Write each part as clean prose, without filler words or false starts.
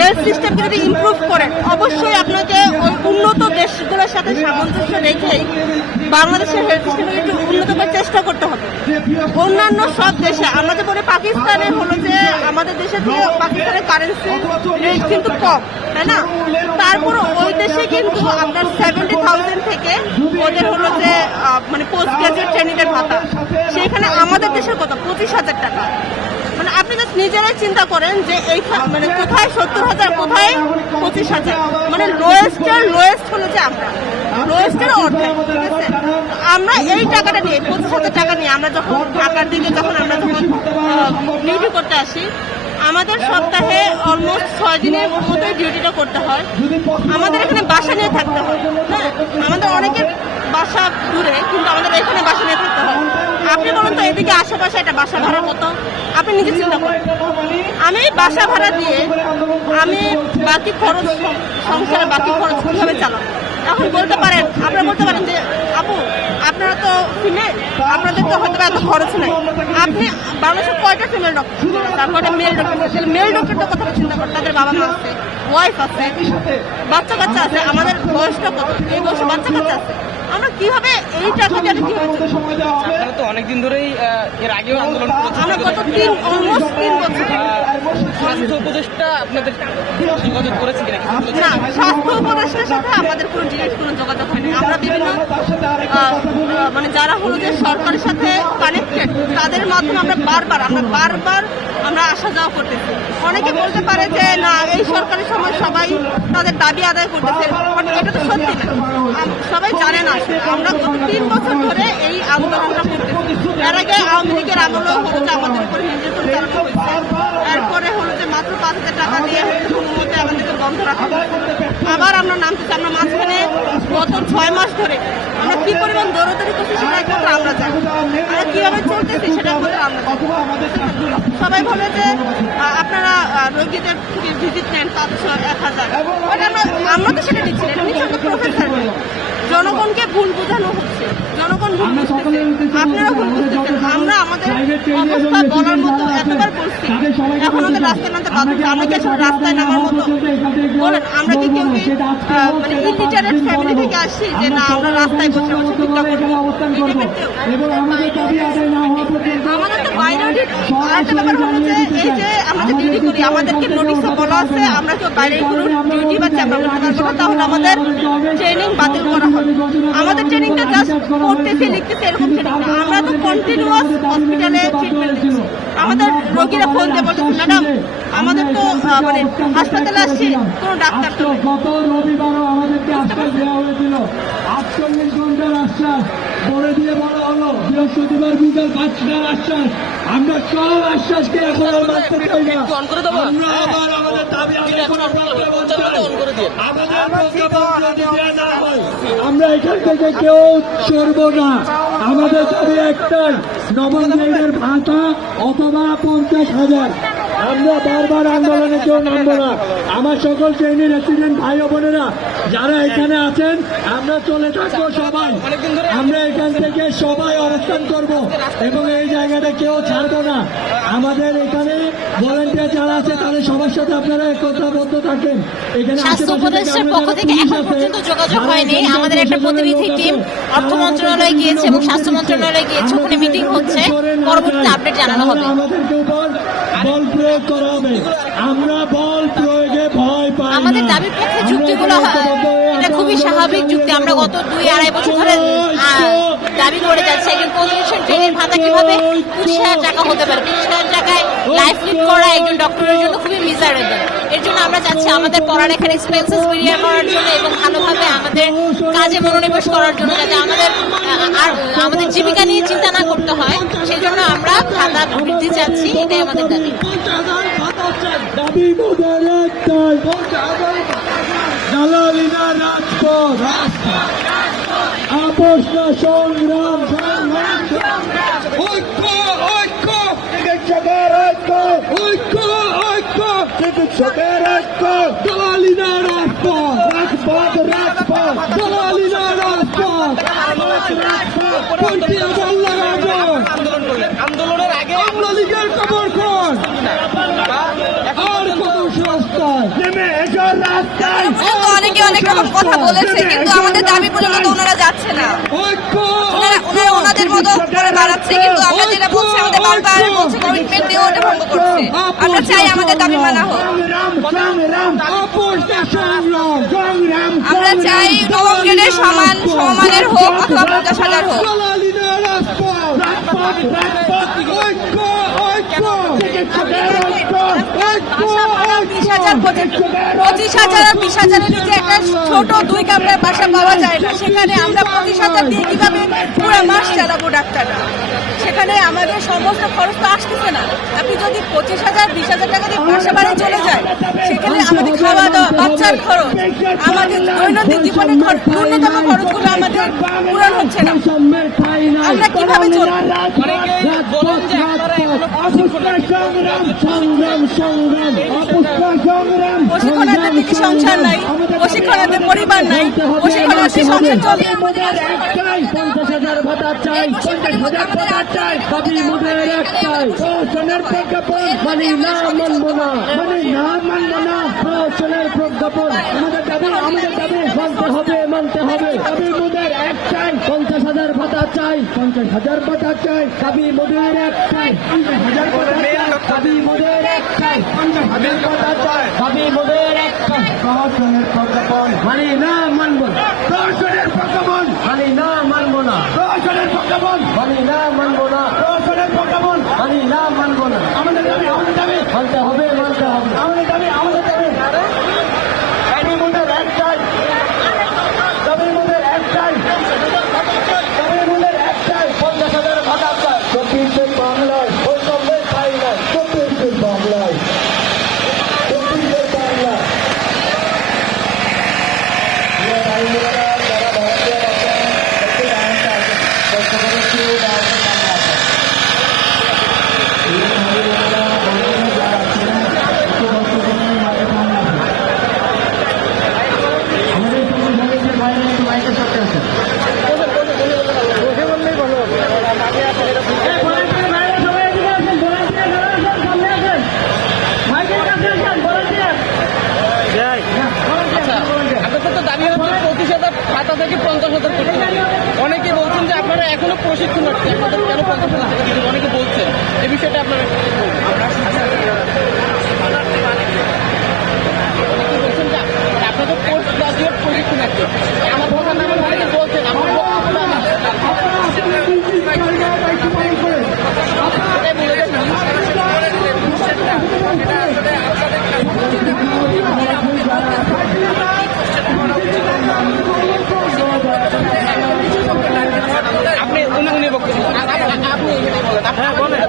Health সিস্টেমকে যদি improve করেন, অবশ্যই আপনাকে ওই উন্নত দেশগুলোর সাথে সামঞ্জস্য রেখেই বাংলাদেশের হেলথ সিস্টেমকে একটু উন্নত করার চেষ্টা করতে হবে। অন্যান্য সব দেশে আমরা যে বলি পাকিস্তানে হলো যে আমাদের দেশে থেকে পাকিস্তানের কারেন্সি রেট কিন্তু কম, তাই না? তারপরে ওই দেশে কিন্তু আপনার 70,000 থেকে ওদের হলো যে মানে পোস্ট গ্রাজুয়েট ট্রেনিংয়ের ভাতা, সেখানে আমাদের দেশের কত 25,000 টাকা। মানে আপনি জাস্ট নিজেরাই চিন্তা করেন যে এই মানে কোথায় 70,000 কোথায় 25,000, মানে লোয়েস্ট হলো যে আমরা লোয়েস্টের অর্ধেক। ঠিক আছে, আমরা এই টাকাটা নিয়ে 25,000 টাকা নিয়ে আমরা যখন ঢাকার দিকে আমরা যখন ডিউটি করতে আসি, আমাদের সপ্তাহে অলমোস্ট 6 দিনের মতোই ডিউটিটা করতে হয়। আমাদের এখানে বাসা নিয়ে থাকতে হয়, হ্যাঁ আমাদের অনেকের বাসা দূরে, কিন্তু আমাদের এখানে বাসা নিয়ে থাকতে হয়। আপনি বলুন তো এদিকে আশেপাশে একটা বাসা ভাড়া কত, আপনি নিজে চিন্তা করেন। আমি বাসা ভাড়া দিয়ে আমি বাকি খরচ, সংসারের বাকি খরচ কিভাবে চালাবো? এখন আপনারা বলতে পারেন যে আপু আপনারা তো ফিমেল, আপনাদের তো হয়তো এত খরচ নাই। আপনি বাংলাদেশের কয়টা ফিমেল ডক্টর, তার কয়টা মেল ডক্টর? মেল ডক্টরটার কথা চিন্তা করেন, তাদের বাবা মা আছে, ওয়াইফ আছে, বাচ্চা কাচ্চা আছে। আমাদের বয়সটা কত, এই বয়সে বাচ্চা কাচ্চা আছে। আমরা কিভাবে এই টাকাটা আপনারা তো অনেকদিন ধরেই এর আগেও আন্দোলন করছেন, আমরা গত অলমোস্ট 3 বছর স্বাস্থ্য উপদেষ্টা আপনাদের যোগাযোগ করেছে কিনা? না, স্বাস্থ্য উপদেষ্টার সাথে আমাদের কোনো ডিরেক্ট কোনো যোগাযোগ হয়নি। আমরা বিভিন্ন মানে যারা হলো যে সরকারের সাথে কানেক্টেড তাদের মাধ্যমে আমরা বারবার আমরা আসা যাওয়া করতেছি। অনেকে বলতে পারে যে না এই সরকারের সময় সবাই তাদের দাবি আদায় করতেছে, মানে এটা তো সত্যি না, সবাই জানে না। আমরা গত 3 বছর ধরে এই আন্দোলনটা করতেছি। এর আগে আওয়ামী লীগের আমলেও হলো যে আমাদের উপর নির্যাতন চালানো হয়েছে, এরপরে হলো যে মাত্র 5,000 টাকা দিয়ে কোনো মতে আমাদেরকে বন্ধ রাখা হয়েছে। আবার আমরা নামতেছি। আমরা মাঝখানে গত 6 মাস ধরে আমরা কি পরিমাণ দৌড়াদৌড়ি করছি সেটা একমাত্র আমরা জানি, আমরা কিভাবে চলতেছি সেটা একমাত্র আমরা জানি। সবাই বলে যে আপনারা রোগীদের থেকে ভিজিট নেন 500, 1,000, আমরা তো সেটা নিচ্ছি না, নিচ্ছি তো প্রফেসর। জনগণকে ভুল বোঝানো হচ্ছে, জনগণ ভুল বুঝতেছে, আপনারা ভুল বুঝতেছেন। আমরা আমাদের অবস্থা বলার মতো এতবার বলছি, এখন আমাদের রাস্তায় নামতে বাধ্য হচ্ছে। আমরা কি আসলে রাস্তায় নামার মতো? বলেন, আমরা কি কেউ মানে ইলিটারেট ফ্যামিলি থেকে আসছি যে না আমরা রাস্তায় বসে বসে চিন্তা করবো? আমাদের তো মাইনরিটি। আরেকটা ব্যাপার হলো যে এই যে আমরা যে ডিউটি করি, আমাদেরকে নোটিশে বলা আছে আমরা কেউ বাইরে কোনো ডিউটি বা চাপা করতে পারবো না, তাহলে আমাদের ট্রেনিং বাতিল করা হবে। আমাদের ট্রেনিংটা জাস্ট পড়তেছে লিখতেছে এরকম ট্রেনিং না, আমরা তো কন্টিনিউয়াস হসপিটালে ট্রিটমেন্ট দিচ্ছি। আমাদের রোগীরা ফোন দিয়ে বলতেছে ম্যাডাম আমাদের তো মানে হাসপাতালে আসছি কোনো ডাক্তার তো নেই। গত রবিবারও আমাদেরকে আশ্বাস দেওয়া হয়েছিল, 48 ঘন্টার আশ্বাস পরে দিয়ে বলা হলো বৃহস্পতিবার বিকাল 5টার আশ্বাস। আমরা সব আশ্বাসকে এখন আর মানতে চাই না। আমরা আবার আমাদের দাবি আদায় করার আমরা এখান থেকে কেউ সরব না। আমাদের দাবি একটাই, নবম গ্রেডের ভাতা অথবা 50,000। আমরা বারবার আন্দোলনে কেউ নামবো না। আমার সকল ট্রেনি রেসিডেন্ট ভাই ও বোনেরা যারা এখানে আছেন, আমরা চলে থাকবো সবাই। আমরা এখান থেকে সবাই অবস্থান করব এবং এই জায়গাটা কেউ ছাড়বো না। আমাদের এখানে ভলেন্টিয়ার যারা আছে তাদের সবার সাথে আপনারা একতাবদ্ধ থাকেন। এখানে স্বাস্থ্য উপদেষ্টার পক্ষ থেকে এখন পর্যন্ত যোগাযোগ হয়নি। আমাদের একটা প্রতিনিধি টিম অর্থ মন্ত্রণালয়ে গিয়েছে এবং স্বাস্থ্য মন্ত্রণালয়ে গিয়েছে, ওখানে মিটিং হচ্ছে, পরবর্তীতে আপডেট জানানো হবে। আমাদেরকে উপর বল প্রয়োগ করা হবে, আমরা বল প্রয়োগে ভয় পাই না। আমাদের দাবির পক্ষে যুক্তিগুলো এটা খুবই স্বাভাবিক যুক্তি। আমরা গত 2-2.5 বছর ধরে দাবি করে যাচ্ছি একজন পজিশন ট্রেনের ভাতা কিভাবে 25,000 টাকা হতে পারে। 25,000 টাকায় লাইফ লিড করা একজন ডক্টরের জন্য খুবই মিজারেবল। এর জন্য আমরা চাচ্ছি আমাদের পড়ালেখার এক্সপেন্সেস বেরিয়ে করার জন্য এবং ভালোভাবে আমাদের কাজে মনোনিবেশ করার জন্য, যাতে আমাদের জীবিকা নিয়ে চিন্তা না করতে হয়, সেই জন্য আমরা ভাতা বৃদ্ধি চাচ্ছি। এটাই আমাদের দাবি। দাবি মোদের একটাই, দালালিনা রাজপথ, আপোষ না সংগ্রাম, ঐক্য ঐক্য চিকিৎসকের ঐক্য, ঐক্য ঐক্য চিকিৎসকের ঐক্য, দালালিনা রাজপথ, রাজপথ রাজপথ, দালালিনা রাজপথ, পন্থী আবল্লা রাজপথ। আন্দোলনের আগে আওয়ামী লীগের খবর কোন আর কত সস্তা নেমে এসো রাস্তায়। ও তো অনেকে অনেক রকম কথা বলেছে, কিন্তু আমাদের দাবিগুলো তো ওনারা যাচ্ছে না। ঐক্য ওনারা ওনাদের মতো করে বাড়াচ্ছে, কিন্তু আমরা যেটা বলছি আমাদের বারবার বলছে কমিটমেন্ট দিয়ে ওটা ভঙ্গ করছে। আমরা চাই আমাদের দাবি মানা হোক। সংগ্রাম সংগ্রাম আপোষটা সংগ্রাম সংগ্রাম আমরা চাই নবম গ্রেডের সমানের হোক অথবা 50,000 হোক। সোনালীদের রাজপথ রাজপথ রাজপথ ঐক্য ঐক্য চিকিৎসকের ঐক্য ঐক্য 25,000 আর 20,000-এর নিচে একটা ছোট 2 কামরার বাসা পাওয়া যায় না। সেখানে আমরা 25,000 দিয়ে কিভাবে পুরো মাস চালাবো ডাক্তাররা? সেখানে আমাদের সমস্ত খরচ তো আসতেছে না। আপনি যদি 25,000 20,000 টাকা দিয়ে বাসা বাড়ি চলে যায়, সেখানে আমাদের খাওয়া দাওয়া, বাচ্চার খরচ, আমাদের দৈনন্দিন জীবনের ন্যূনতম খরচগুলো আমাদের পূরণ হচ্ছে না। আমরা কিভাবে চলবো? বলেন যে আপনারা এখনো সংগ্রাম সংগ্রাম সংগ্রাম আপোষটা সংগ্রাম প্রশিক্ষণার্থীর কি সংসার নাই? প্রশিক্ষণার্থীর পরিবার নাই? প্রশিক্ষণার্থীর সংসার চলে মোদের একটাই 50,000 ভাতা চাই 50,000 ভাতা চাই দাবি মোদের একটাই প্রশাসনের প্রজ্ঞাপন মানি না মানব না মানি না মানব না প্রশাসনের প্রজ্ঞাপন আমাদের দাবি মানতে হবে দাবি মোদের একটাই 50,000 ভাতা চাই 50,000 ভাতা চাই দাবি মোদের একটাই 50,000 ভাতা চাই দাবি মোদের একটাই 50,000 ভাতা চাই দাবি মোদের একটাই প্রশাসনের প্রজ্ঞাপন মানি না মানব না প্রশাসনের প্রজ্ঞাপন মানি না মানব না প্রশাসনের প্রজ্ঞাপন মানি না মানব না প্রশাসনের প্রজ্ঞাপন মানি না মানব না আমাদের দাবি মানতে হবে আমাদের দাবি দাবি মোদের একটাই দাবি মোদের একটাই দাবি মোদের একটাই 50,000 ভাতা চাই 24 বাংলায় বৈষম্যের ঠাঁই নাই 24 বাংলায় 24 বাংলায় আপনাদের তো দাবি হচ্ছে 25,000 ভাতা থেকে 50,000 করতে হবে। অনেকে বলছেন যে আপনারা এখনো প্রশিক্ষণার্থী, আপনাদের কেন 50,000 টাকা দিচ্ছেন? অনেকে বলছে এই বিষয়টা আপনারা কি বলবেন? অনেকে বলছেন যে আপনাদের পোস্ট গ্রাজুয়েট প্রশিক্ষণার্থী। আমার কথা না বলে অনেকে বলছেন আমার বক্তব্য না। এটাই বলে দেন। আপনি উনি বক্তব্য আপনি এটাই বলেন। হ্যাঁ বলেন।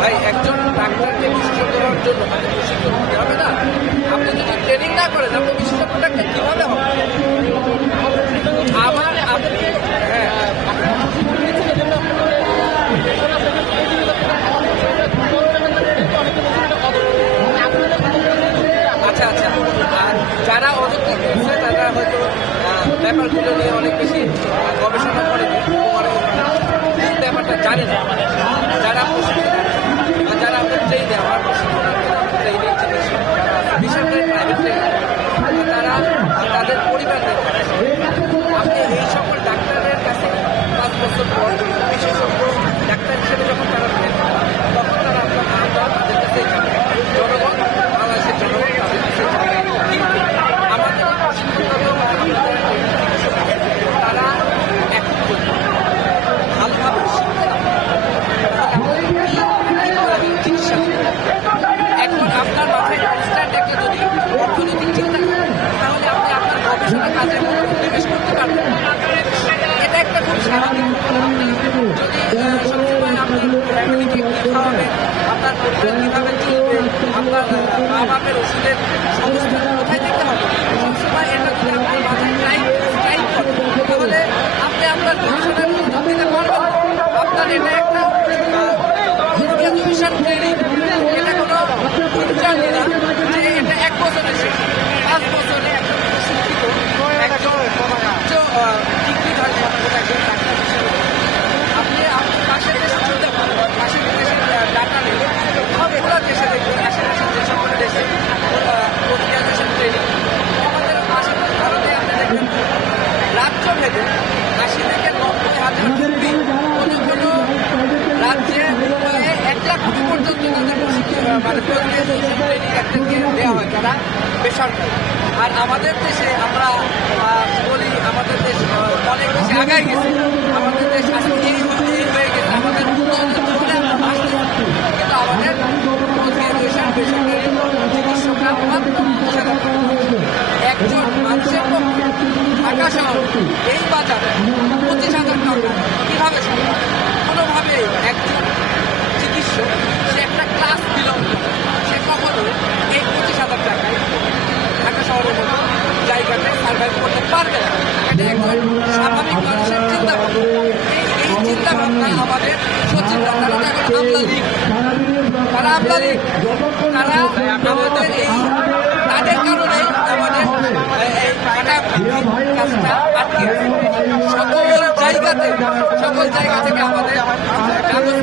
ভাই একজন ডাক্তারকে বিশেষজ্ঞ হওয়ার জন্য তাকে প্রশিক্ষণ দিতে হবে না? আপনি যদি ট্রেনিং না করেন আপনি বিশেষজ্ঞ ডাক্তার কিভাবে হবে? আমার আপনাকে আচ্ছা আচ্ছা আর যারা অযোগ্য করছে তারা হয়তো ব্যাপারগুলো নিয়ে অনেক বেশি গবেষণা করে এই ব্যাপারটা জানে না। যারা প্রশিক্ষণ বা যারা আপনার ট্রেনে আমার প্রশিক্ষণ ট্রেনিং বেসরকারি প্রাইভেট ট্রেনিং তারা তাদের পরিবারদের আপনি এই সকল ডাক্তারের কাছে 5 বছর পর বিশেষজ্ঞ ডাক্তার হিসেবে যখন তারা তখন তারা আপনার আমরা তাদের কাছে জনগণ বাংলাদেশের জনগণ তাদের কাছে কিন্তু আমাদের প্রশিক্ষণগত তারা এখন ভালোভাবে শিখতে চিকিৎসা এখন আপনার মাথায় কনস্ট্যান্ট একটা যদি অর্থনৈতিক চিন্তা তাহলে আপনি আপনার গবেষণা কাজের মধ্যে নিবেশ করতে পারবেন। এটা একটা খুব স্বাভাবিক যদি সবসময় আপনার ফ্যামিলিকে কী খাওয়াবে আপনার পরিবার কীভাবে চলবে আপনার মা বাপের ওষুধের সমস্যা কোথায় দেখতে হবে সবসময় এটা যদি আপনার মাথায় টাইম করেন তাহলে আপনি আপনার গবেষণার মধ্যে দিতে পারবেন। আপনার এটা একটা গ্রাজুয়েশন ট্রেনিং এটা কোনো জানি না যে এটা 1 বছরের শেষ 5 বছরে একটা শিক্ষিত একজন ডিগ্রি থাকবে একজন ডাক্তার হিসেবে আপনি পাশের দেশে চিন্তা করেন পাশের দেশের ডাটা নিলে এগুলো দেশে দেখবেন আশেপাশের যে সকল দেশে তারা বেসরকারি। আর আমাদের দেশে আমরা বলি আমাদের দেশ অনেক বেশি আগায় গেছে, আমাদের দেশ আজকে এই হয়ে গেছে, আমাদের উন্নয়নের জন্য আমরা ভাসতেছি। কিন্তু আমাদের এডুকেশন বেসরকারি চিকিৎসকরা মাত্র 25,000 টাকা। একজন মানুষের পক্ষে ঢাকা শহর এই বাজারে 25,000 টাকা কিভাবে সম্ভব? কোনোভাবেই একজন চিকিৎসক সে একটা ক্লাস বিলং করে সে কখনো এই 25,000 টাকায় ঢাকা শহরের মতো জায়গাতে সার্ভাইভ করতে পারবে না। এটা একজন স্বাভাবিক মানুষের চিন্তা ভাবনা। এই চিন্তা ভাবনা আমাদের সচিবরা, তারা তো এখন আমলা লীগ, তারা আমলা লীগ, তারা আমাদের এই তাদের কারণে আমাদের এই টাকা কাজটা আটকে আছে। সকল জায়গা থেকে আমাদের কাগজ